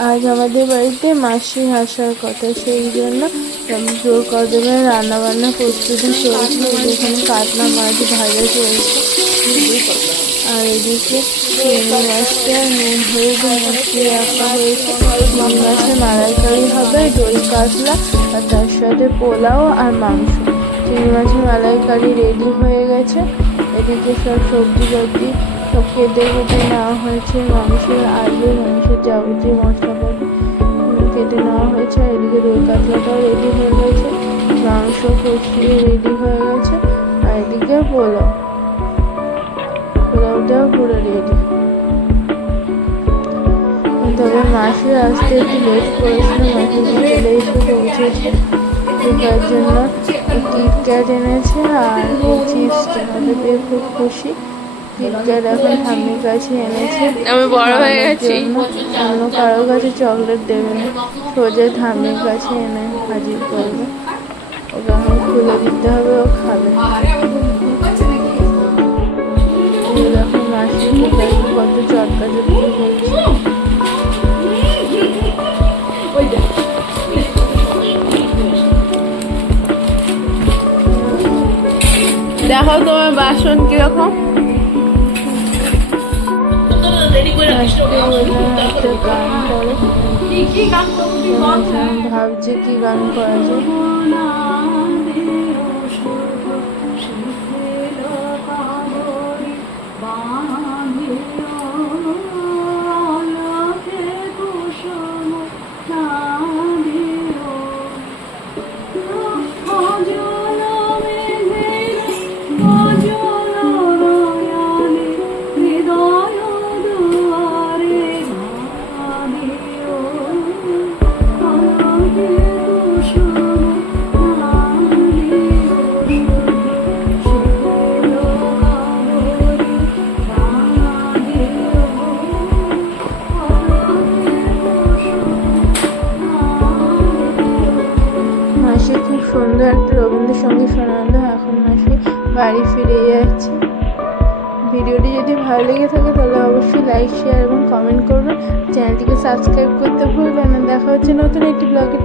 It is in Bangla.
আজ আমাদের বাড়িতে মাসি আসার কথা, সেই জন্য জোর কদমে রান্নাবান্না প্রস্তুতি চলছে। এখানে কাতলা মাছ ভাজা চলছে, আর এদিকে চিংড়ি মাছটা নুন হলুদ মাখিয়ে রাখা হয়েছে। চিংড়ি মাছের মালাইকারি হবে, দই কাতলা, আর তার সাথে পোলাও আর মাংস। চিংড়ি মাছের মালাইকারি রেডি হয়ে গেছে। এদিকে সব সবজি টবজি সব কেটে নেওয়া হয়েছে। মাংসের আলু, মাংসের যাবতীয় মশলাপাতি কেটে নেওয়া হয়েছে। আর এদিকে দই কাতলাটাও রেডি হয়ে গেছে, মাংস কষিয়ে রেডি হয়ে গেছে। আর এদিকে পোলাওটাও পুরো রেডি। তবে মাসি আসতে একটু লেট করেছিল, মাসি বিকেলে এসে পৌঁছেছে। তার জন্য কিটক্যাট এনেছে আর চিপস ওটা পেয়ে খুব খুশি। কিটক্যাট এখন ঠাম্মির কাছে এনেছে, আমি বড় হয়ে গেছি, অন্য কারোর কাছে চকলেট দেবে না, সোজা ঠাম্মির কাছে এনে হাজির করবে। ওকে এখন খুলে দিতে হবে, ও খাবে। দেখো মাসি কত চটকা চটকি করছে। দেখো তোমার বাসন কিরকম। ভাবছি কি গান করা যায়। খুব সুন্দর একটা রবীন্দ্রসঙ্গীত শোনালো। এখন মাসি বাড়ি ফিরে যাচ্ছে। ভিডিওটি যদি ভালো লেগে থাকে তাহলে অবশ্যই লাইক, শেয়ার এবং কমেন্ট করবেন। চ্যানেলটিকে সাবস্ক্রাইব করতে ভুলবেন না। দেখা হচ্ছে নতুন একটি ব্লগের।